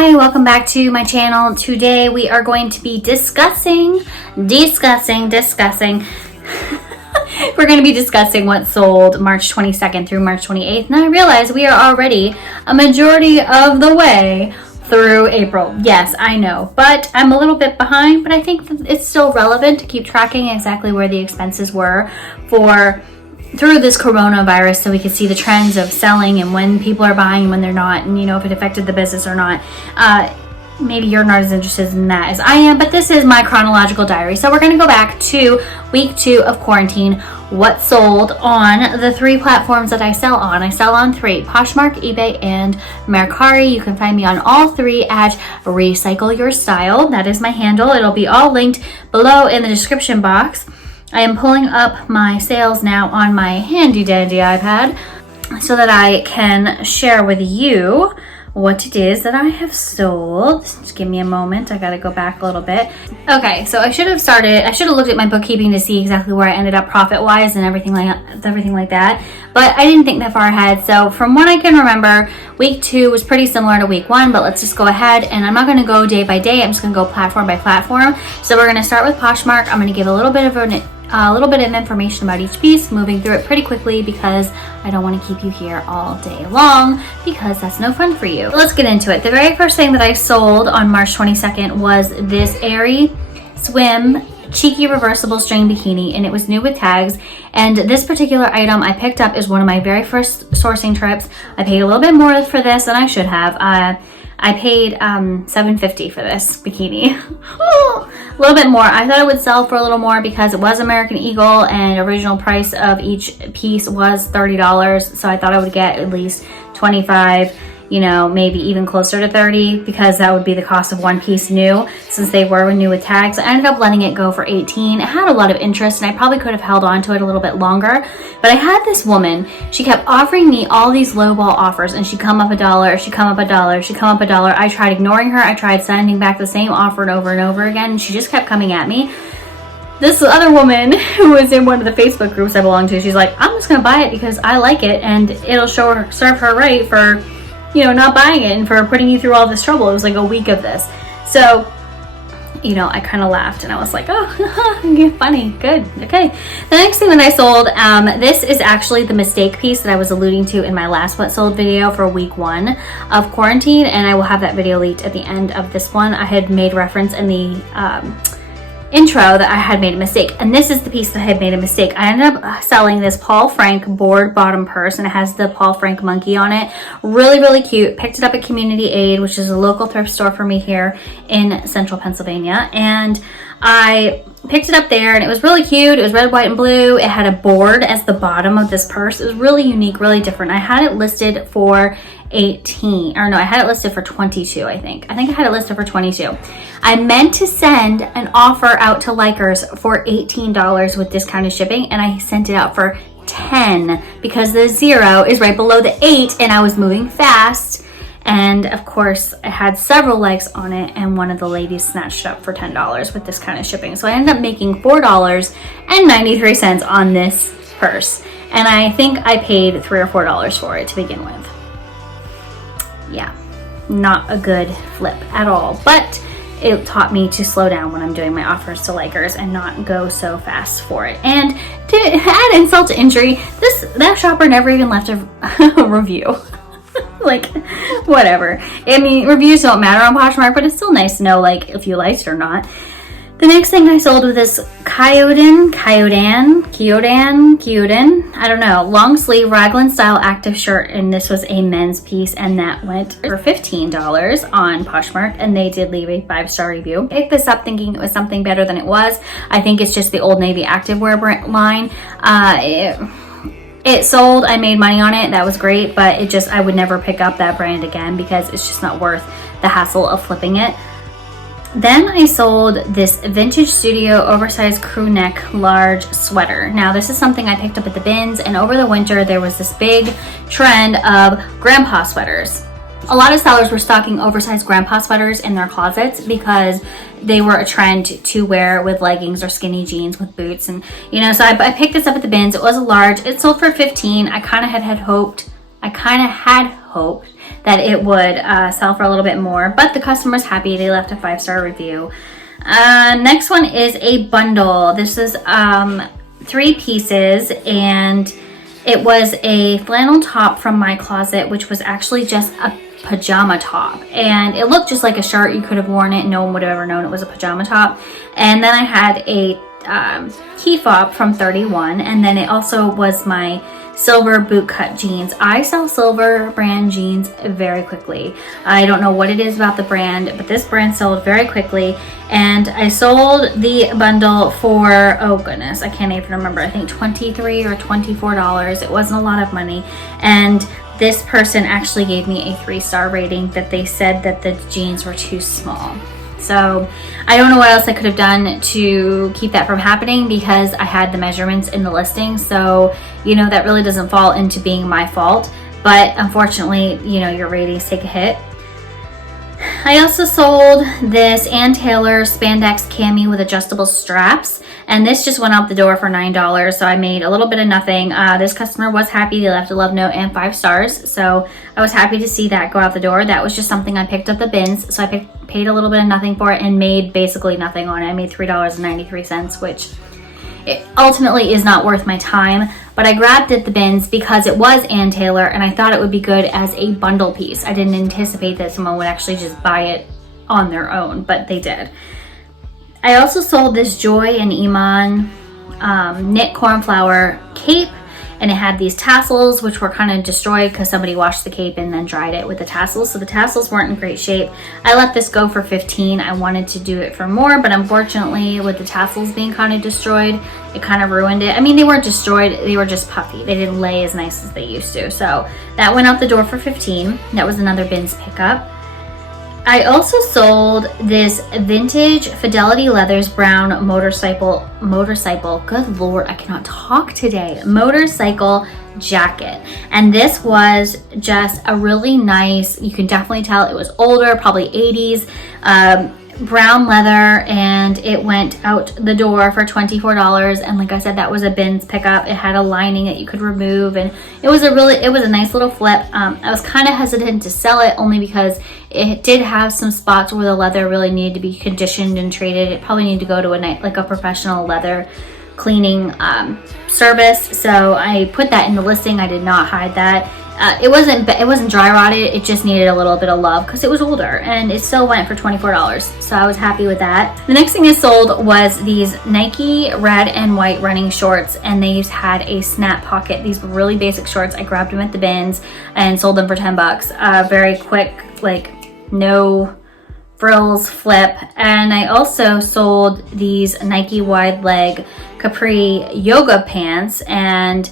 Hi, welcome back to my channel. Today we are going to be discussing. We're going to be discussing what sold March 22nd through March 28th. And I realize we are already a majority of the way through April. Yes, I know, but I'm a little bit behind, but I think that it's still relevant to keep tracking exactly where the expenses were through this coronavirus, so we could see the trends of selling and when people are buying and when they're not, and if it affected the business or not. Maybe you're not as interested in that as I am, but this is my chronological diary. So we're going to go back to week 2 of quarantine. What sold on the 3 platforms that I sell on. I sell on 3: Poshmark, eBay, and Mercari. You can find me on all 3 at Recycle Your Style. That is my handle. It'll be all linked below in the description box. I am pulling up my sales now on my handy dandy iPad so that I can share with you what it is that I have sold. Just give me a moment. I got to go back a little bit. Okay, so I should have looked at my bookkeeping to see exactly where I ended up profit-wise and everything like that. But I didn't think that far ahead. So from what I can remember, week 2 was pretty similar to week 1, but let's just go ahead, and I'm not going to go day by day. I'm just going to go platform by platform. So we're going to start with Poshmark. I'm going to give a little bit of information about each piece, moving through it pretty quickly because I don't want to keep you here all day long because that's no fun for you. Let's get into it. The very first thing that I sold on March 22nd was this Airy Swim Cheeky Reversible String Bikini, and it was new with tags. And this particular item I picked up is one of my very first sourcing trips. I paid a little bit more for this than I should have. I paid $7.50 for this bikini. A little bit more. I thought it would sell for a little more because it was American Eagle and original price of each piece was $30. So I thought I would get at least 25, maybe even closer to 30, because that would be the cost of one piece new, since they were new with tags. I ended up letting it go for 18. It had a lot of interest and I probably could have held on to it a little bit longer, but I had this woman, she kept offering me all these lowball offers, and she'd come up $1, she'd come up $1, she'd come up $1. I tried ignoring her. I tried sending back the same offer over and over again, and she just kept coming at me. This other woman who was in one of the Facebook groups I belong to, she's like, I'm just gonna buy it because I like it and it'll serve her right for not buying it and for putting you through all this trouble. It was like a week of this. So, I kind of laughed and I was like, oh, funny, good, okay. The next thing that I sold, this is actually the mistake piece that I was alluding to in my last What Sold video for week 1 of quarantine, and I will have that video linked at the end of this one. I had made reference in the intro that I had made a mistake, and this is the piece that I had made a mistake. I ended up selling this Paul Frank board bottom purse, and it has the Paul Frank monkey on it. Really, really cute. Picked it up at Community Aid, which is a local thrift store for me here in central Pennsylvania, and I picked it up there, and it was really cute. It was red, white, and blue. It had a board as the bottom of this purse. It was really unique, really different. I had it listed for I had it listed for 22, I think I had it listed for 22. I meant to send an offer out to likers for $18 with discounted shipping, and I sent it out for 10 because the 0 is right below the 8, and I was moving fast. And of course, I had several likes on it, and one of the ladies snatched it up for $10 with this kind of shipping. So I ended up making $4.93 on this purse. And I think I paid $3 or $4 for it to begin with. Yeah, not a good flip at all. But it taught me to slow down when I'm doing my offers to likers and not go so fast for it. And to add insult to injury, that shopper never even left a review. Like, whatever. I mean, reviews don't matter on Poshmark, but it's still nice to know, like, if you liked it or not. The next thing I sold was this Kyodan, I don't know, long sleeve raglan style active shirt, and this was a men's piece, and that went for $15 on Poshmark, and they did leave a 5-star review. I picked this up thinking it was something better than it was. I think it's just the Old Navy activewear brand line. It sold, I made money on it, that was great, but I would never pick up that brand again because it's just not worth the hassle of flipping it. Then I sold this Vintage Studio oversized crew neck large sweater. Now this is something I picked up at the bins, and over the winter there was this big trend of grandpa sweaters. A lot of sellers were stocking oversized grandpa sweaters in their closets because they were a trend to wear with leggings or skinny jeans with boots. And so I picked this up at the bins. It was a large. It sold for $15. I kind of had hoped that it would sell for a little bit more, but the customer's happy. They left a 5-star review. Next one is a bundle. This is 3 pieces, and it was a flannel top from my closet, which was actually just a pajama top, and it looked just like a shirt. You could have worn it, no one would have ever known it was a pajama top. And then I had a key fob from 31, and then it also was my silver bootcut jeans. I sell silver brand jeans very quickly. I don't know what it is about the brand, but this brand sold very quickly, and I sold the bundle for, oh goodness, I can't even remember, I think $23 or $24. It wasn't a lot of money, and this person actually gave me a 3-star rating that they said that the jeans were too small. So I don't know what else I could have done to keep that from happening, because I had the measurements in the listing. So, you know, that really doesn't fall into being my fault. But unfortunately, you know, your ratings take a hit. I also sold this Ann Taylor spandex cami with adjustable straps, and this just went out the door for $9, so I made a little bit of nothing. This customer was happy. They left a love note and 5 stars, so I was happy to see that go out the door. That was just something I picked up the bins, so I paid a little bit of nothing for it and made basically nothing on it. I made $3.93, which it ultimately is not worth my time, but I grabbed it at the bins because it was Ann Taylor, and I thought it would be good as a bundle piece. I didn't anticipate that someone would actually just buy it on their own, but they did. I also sold this Joy and Iman knit cornflower cape, and it had these tassels, which were kind of destroyed because somebody washed the cape and then dried it with the tassels, so the tassels weren't in great shape. I let this go for $15. I wanted to do it for more, but unfortunately with the tassels being kind of destroyed, it kind of ruined it. I mean, they weren't destroyed, they were just puffy. They didn't lay as nice as they used to. So that went out the door for $15. That was another bins pickup. I also sold this vintage Fidelity Leathers brown motorcycle, good Lord, I cannot talk today, motorcycle jacket. And this was just a really nice, you can definitely tell it was older, probably 80s, brown leather, and it went out the door for $24. And like I said, that was a bins pickup. It had a lining that you could remove, and it was a nice little flip. I was kind of hesitant to sell it only because it did have some spots where the leather really needed to be conditioned and treated. It probably needed to go to a professional leather cleaning service. So I put that in the listing. I did not hide that. It wasn't dry rotted. It just needed a little bit of love because it was older, and it still went for $24. So I was happy with that. The next thing I sold was these Nike red and white running shorts, and these had a snap pocket. These were really basic shorts. I grabbed them at the bins and sold them for $10. Very quick, like no frills flip. And I also sold these Nike wide leg capri yoga pants, and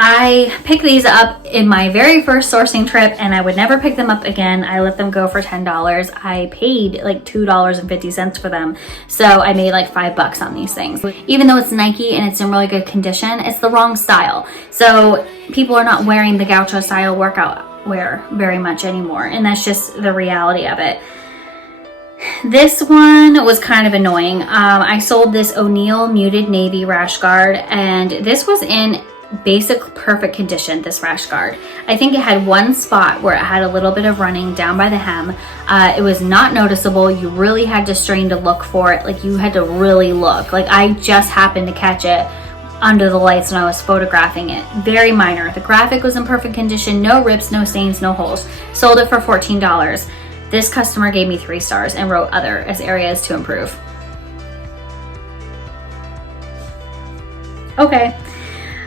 I picked these up in my very first sourcing trip, and I would never pick them up again. I let them go for $10. I paid like $2.50 for them. So I made like $5 on these things. Even though it's Nike and it's in really good condition, it's the wrong style. So people are not wearing the gaucho style workout wear very much anymore. And that's just the reality of it. This one was kind of annoying. I sold this O'Neill muted navy rash guard, and this was in basic perfect condition, this rash guard. I think it had one spot where it had a little bit of running down by the hem. It was not noticeable. You really had to strain to look for it. Like, you had to really look. Like, I just happened to catch it under the lights when I was photographing it. Very minor. The graphic was in perfect condition. No rips, no stains, no holes. Sold it for $14. This customer gave me 3 stars and wrote other as areas to improve. Okay.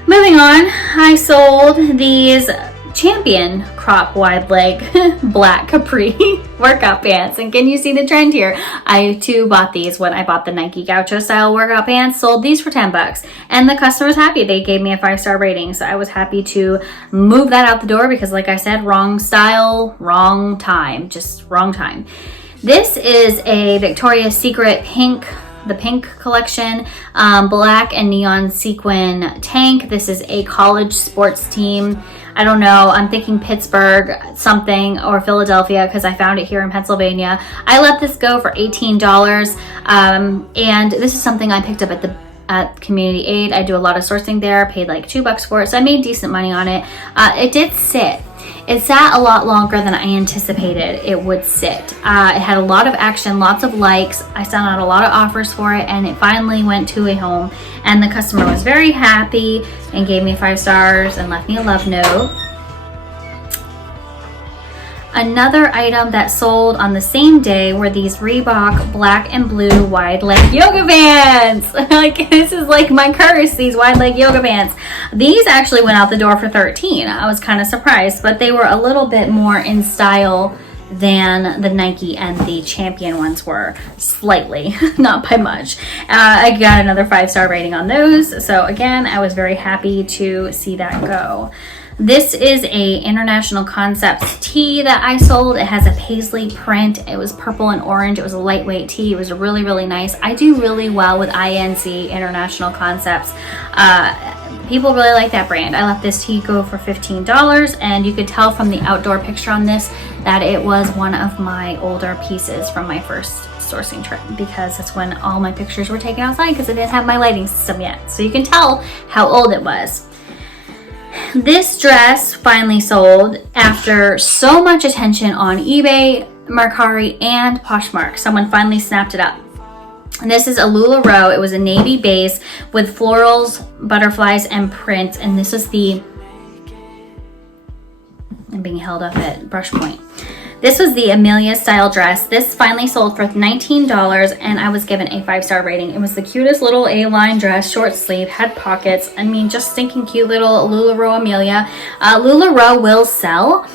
Moving on, I sold these Champion crop wide leg black capri workout pants. And can you see the trend here? I too bought these when I bought the Nike Gaucho style workout pants. Sold these for $10, and the customer was happy. They gave me a 5-star rating, so I was happy to move that out the door because, like I said, wrong style, wrong time, just wrong time. This is a Victoria's Secret the pink collection, black and neon sequin tank. This is a college sports team. I don't know, I'm thinking Pittsburgh something or Philadelphia because I found it here in Pennsylvania. I let this go for $18, and this is something I picked up at Community Aid. I do a lot of sourcing there, paid like $2 for it, so I made decent money on it. It did sit. It sat a lot longer than I anticipated it would sit. It had a lot of action, lots of likes. I sent out a lot of offers for it, and it finally went to a home, and the customer was very happy and gave me 5 stars and left me a love note. Another item that sold on the same day were these Reebok black and blue wide leg yoga pants. Like, this is like my curse, these wide leg yoga pants. These actually went out the door for $13. I was kind of surprised, but they were a little bit more in style than the Nike and the Champion ones were, slightly, not by much. I got another 5-star rating on those. So again, I was very happy to see that go. This is a International Concepts tee that I sold. It has a paisley print. It was purple and orange. It was a lightweight tee. It was really, really nice. I do really well with INC, International Concepts. People really like that brand. I let this tee go for $15, and you could tell from the outdoor picture on this that it was one of my older pieces from my first sourcing trip, because that's when all my pictures were taken outside because I didn't have my lighting system yet. So you can tell how old it was. This dress finally sold after so much attention on eBay, Mercari, and Poshmark. Someone finally snapped it up. And this is a LuLaRoe. It was a navy base with florals, butterflies, and prints. And this is the, I'm being held up at brush point. This was the Amelia style dress. This finally sold for $19, and I was given a 5-star rating. It was the cutest little A-line dress, short sleeve, had pockets. I mean, just stinking cute little LuLaRoe Amelia. LuLaRoe will sell.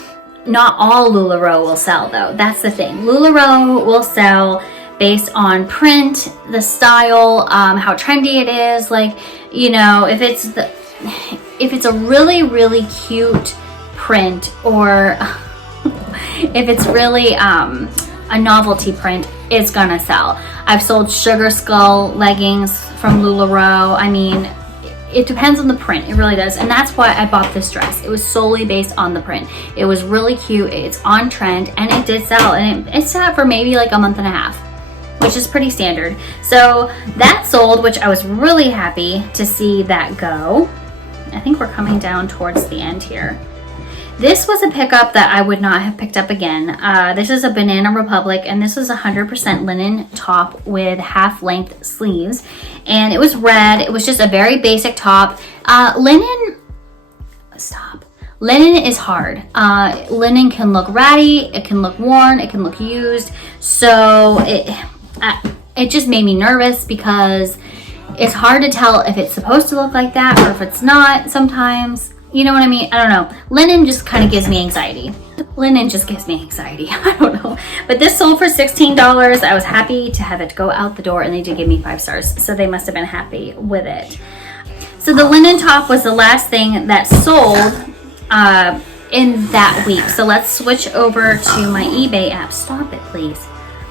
Not all LuLaRoe will sell, though. That's the thing. LuLaRoe will sell based on print, the style, how trendy it is. Like, you know, if it's a really, really cute print, or if it's really a novelty print, it's gonna sell. I've sold Sugar Skull leggings from LuLaRoe. I mean, it depends on the print. It really does. And that's why I bought this dress. It was solely based on the print. It was really cute. It's on trend, and it did sell. And it sat for maybe like a month and a half, which is pretty standard. So that sold, which I was really happy to see that go. I think we're coming down towards the end here. This was a pickup that I would not have picked up again. This is a Banana Republic, and this is a 100% linen top with half-length sleeves. And it was red. It was just a very basic top. Linen is hard. Linen can look ratty, it can look worn, it can look used. So it just made me nervous, because it's hard to tell if it's supposed to look like that or if it's not sometimes. You know what I mean? I don't know. Linen just kind of gives me anxiety. I don't know. But this sold for $16. I was happy to have it go out the door, and they did give me 5 stars. So they must have been happy with it. So the linen top was the last thing that sold in that week. So let's switch over to my eBay app. Stop it, please.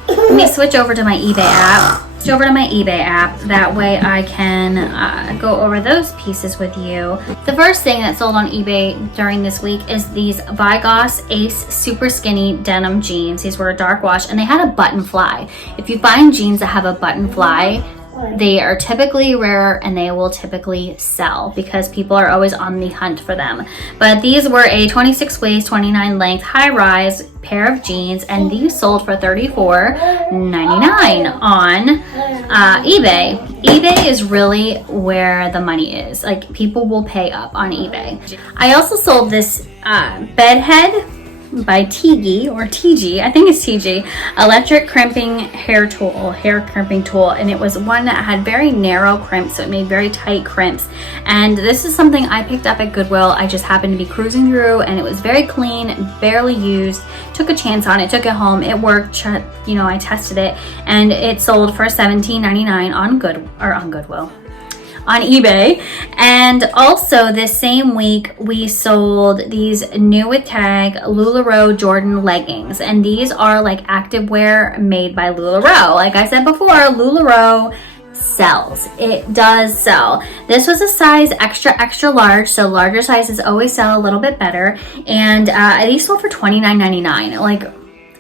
Let me switch over to my eBay app. That way I can go over those pieces with you. The first thing that sold on eBay during this week is these Vigos Ace super skinny denim jeans. These were a dark wash, and they had a button fly. If you find jeans that have a button fly, they are typically rare, and they will typically sell because people are always on the hunt for them. But these were a 26 waist, 29 length, high rise pair of jeans, and these sold for $34.99 on eBay. eBay is really where the money is. Like, people will pay up on eBay. I also sold this bed head by TG, or TG, I think it's TG, electric crimping hair crimping tool, and it was one that had very narrow crimps, so it made very tight crimps. And this is something I picked up at Goodwill. I just happened to be cruising through, and it was very clean, barely used. Took a chance on it, took it home, it worked. You know, I tested it, and it sold for $17.99 on Goodwill. On eBay. And also this same week we sold these new with tag LuLaRoe Jordan leggings, and these are like activewear made by LuLaRoe. Like I said before, LuLaRoe sells. It does sell. This was a size extra large, so larger sizes always sell a little bit better, and these sold for $29.99. Like,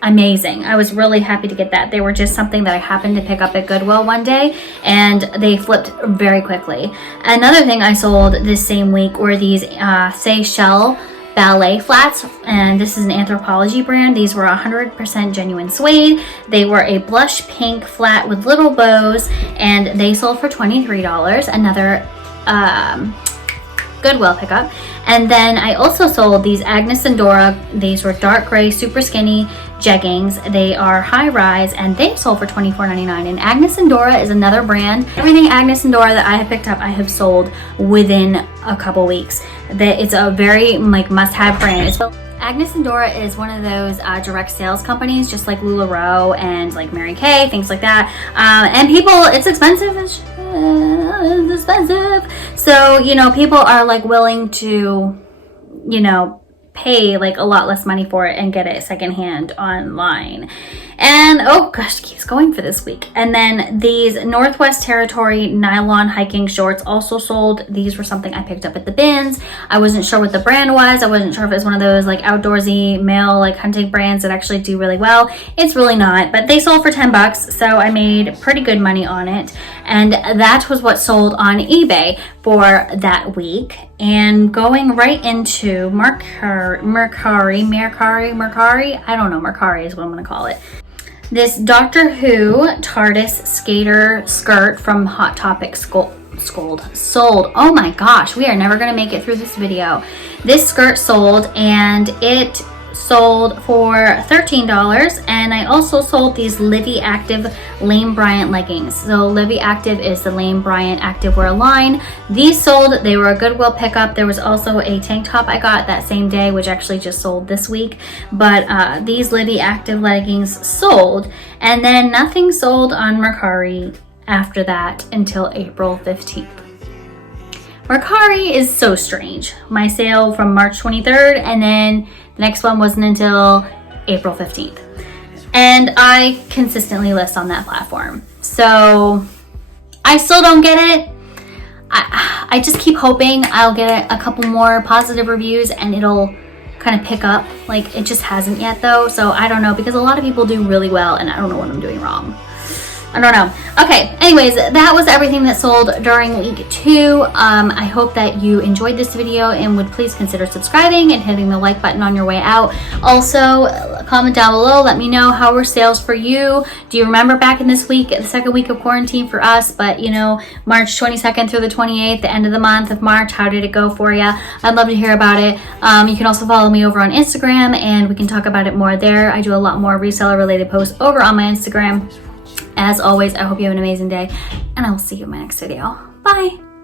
amazing. I was really happy to get that. They were just something that I happened to pick up at Goodwill one day, and they flipped very quickly. Another thing I sold this same week were these Seychelles ballet flats, and this is an Anthropologie brand. These were 100% genuine suede. They were a blush pink flat with little bows, and they sold for $23. Another Goodwill pickup. And then I also sold these Agnes and Dora. These were dark gray, super skinny jeggings. They are high rise, and they sold for $24.99. And Agnes and Dora is another brand. Everything Agnes and Dora that I have picked up, I have sold within a couple weeks. It's a very like must-have brand. Agnes and Dora is one of those direct sales companies, just like LuLaRoe and like Mary Kay, things like that. And people, it's expensive. It's expensive. So, you know, people are like willing to, you know, pay like a lot less money for it and get it secondhand online. And oh gosh, it keeps going for this week. And then these Northwest Territory nylon hiking shorts also sold. These were something I picked up at the bins. I wasn't sure what the brand was. I wasn't sure if it was one of those like outdoorsy male like hunting brands that actually do really well. It's really not, but they sold for $10, so I made pretty good money on it. And that was what sold on eBay for that week. And going right into Mercari, I don't know, Mercari is what I'm gonna call it. This Doctor Who TARDIS skater skirt from Hot Topic sold. Oh my gosh, we are never gonna make it through this video. This skirt sold, and it sold for $13. And I also sold these Livy Active Lane Bryant leggings. So Livy Active is the Lane Bryant activewear line. These sold. They were a Goodwill pickup. There was also a tank top I got that same day, which actually just sold this week. But these Livy Active leggings sold, and then nothing sold on Mercari after that until April 15th. Mercari is so strange. My sale from March 23rd, and then the next one wasn't until April 15th. And I consistently list on that platform. So I still don't get it. I just keep hoping I'll get a couple more positive reviews and it'll kind of pick up. Like, it just hasn't yet though. So I don't know, because a lot of people do really well and I don't know what I'm doing wrong. I don't know. Okay, anyways, that was everything that sold during week 2. I hope that you enjoyed this video and would please consider subscribing and hitting the like button on your way out. Also, comment down below. Let me know how were sales for you. Do you remember back in this week, the second week of quarantine for us, but you know, March 22nd through the 28th, the end of the month of March, how did it go for you? I'd love to hear about it. You can also follow me over on Instagram and we can talk about it more there. I do a lot more reseller related posts over on my Instagram. As always, I hope you have an amazing day, and I will see you in my next video. Bye!